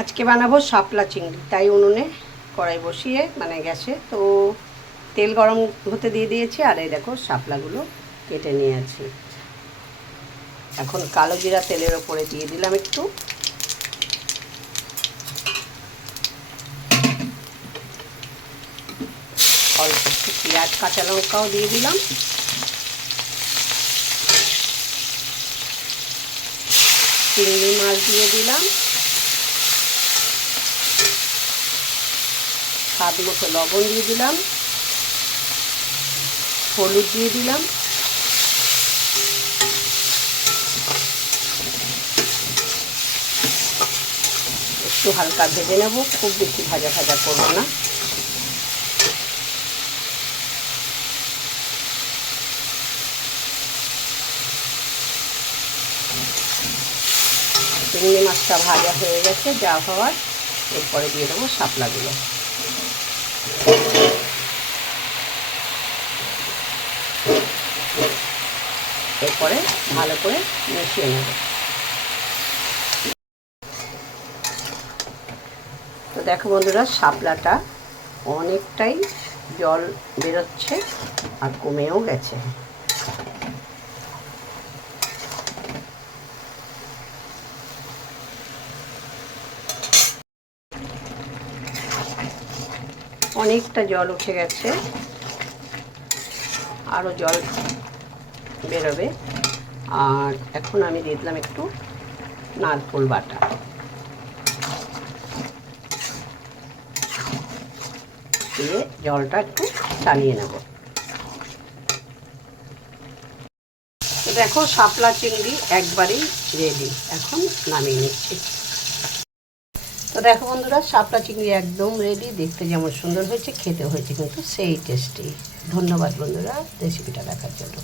আজকে বানাবো শাপলা চিংড়ি, তাই উনুনে কড়াই বসিয়ে গ্যাসে তো তেল গরম হতে দিয়ে দিয়েছি। আর এই দেখো শাপলাগুলো কেটে নিয়েছি। এখন কালো জিরা তেলের ওপরে দিয়ে দিলাম একটু, অল্প একটু পেঁয়াজ কাঁচা লঙ্কাও দিয়ে দিলাম, চিংড়ি মাছ দিয়ে দিলাম, স্বাদ মতো লবণ দিয়ে দিলাম, হলুদ দিয়ে দিলাম, একটু হালকা ভেজে নেব, খুব বেশি ভাজা ভাজা করবো না। চিংড়ি মাছটা ভাজা হয়ে গেছে, যা হওয়ার। এরপরে দিয়ে দেবো শাপলাগুলো। এরপরে ভালো করে মিশিয়ে নেব। তো দেখো বন্ধুরা, শাপলাটা অনেকটাই জল বেরোচ্ছে আর কমেও গেছে। অনেকটা জল উঠে গেছে, আরও জল বেরোবে। আর এখন আমি দিয়ে দিলাম একটু নারকেল বাটা, দিয়ে জলটা একটু টানিয়ে নেব। তো দেখো, শাপলা চিংড়ি একবারেই রেডি। এখন নামিয়ে নিচ্ছি। তো দেখো বন্ধুরা, শাপলা চিংড়ি একদম রেডি। দেখতে যেমন সুন্দর হয়েছে, খেতে হয়েছে কিন্তু সেই টেস্টি। ধন্যবাদ বন্ধুরা রেসিপিটা দেখার জন্য।